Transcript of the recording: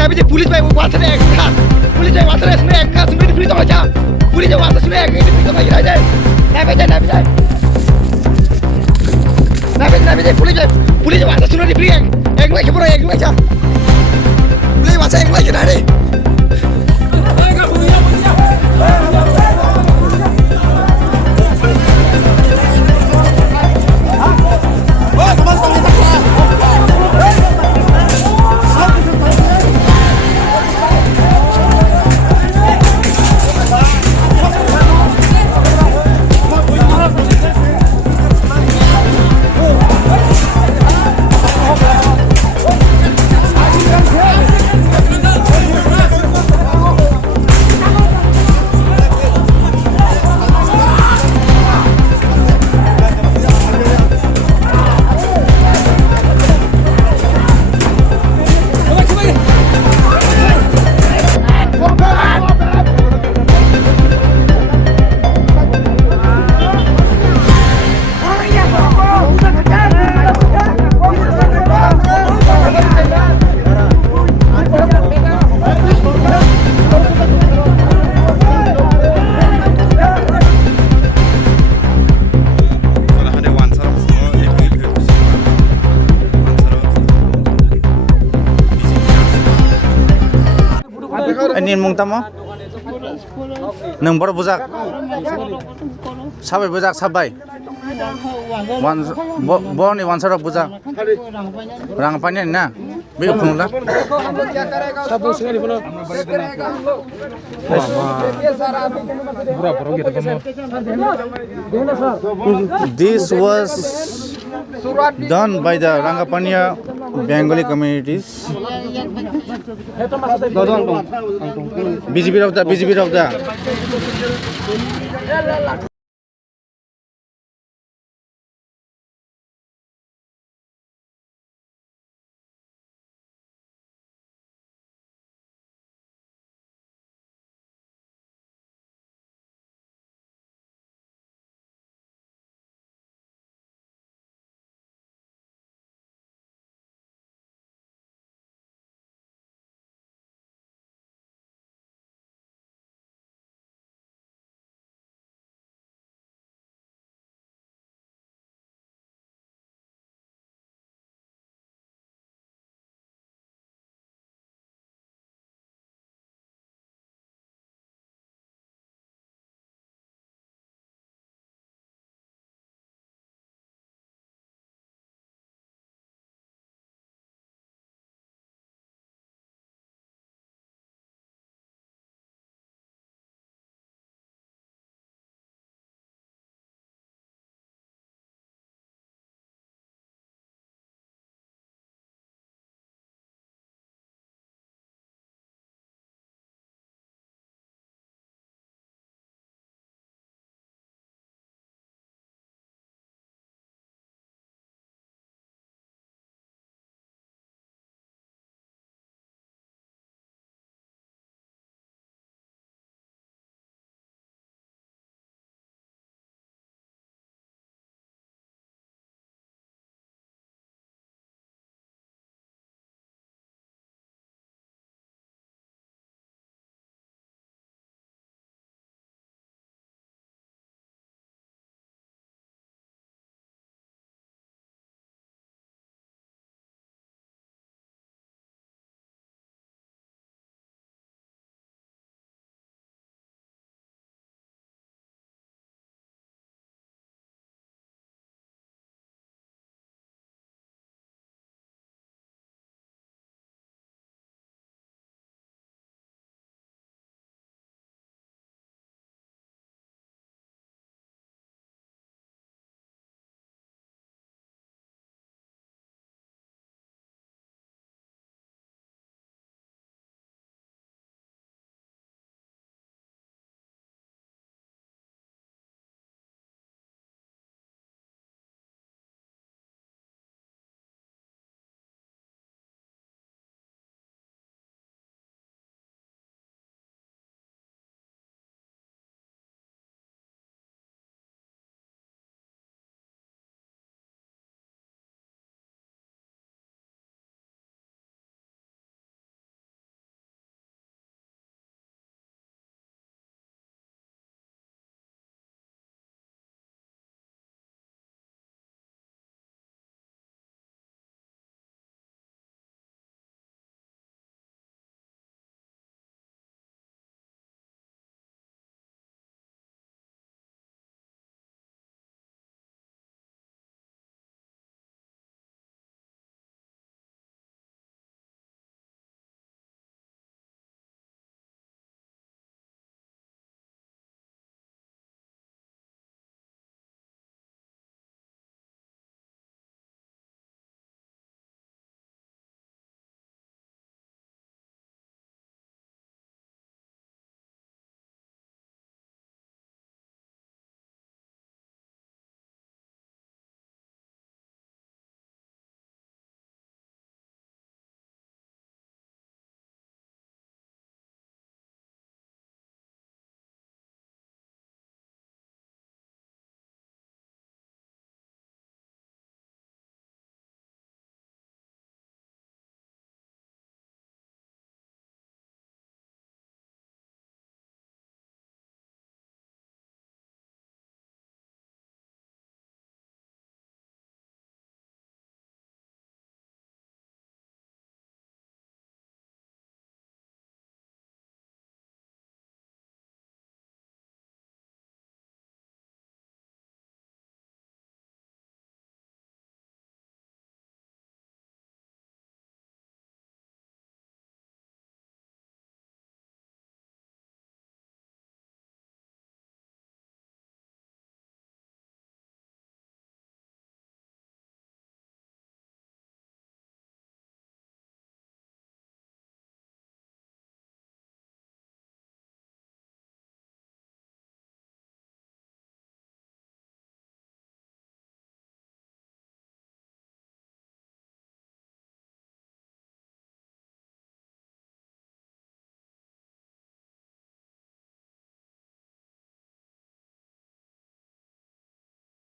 nabi je police bai wasa ne ekha police bai wasa ne sune ekha sune di police wasa police wasa sune ekha di police bai rai jai nabi je police wasa sune di police ek lagi pura ek lagi police wasa ek lagi nari Ini mung tamo nang bar bujak sabai bujak sabai bon ni wansar bujak rang pani na be phunula satu sekali pula this was done by the Rangapania Bengali communities. BJP of the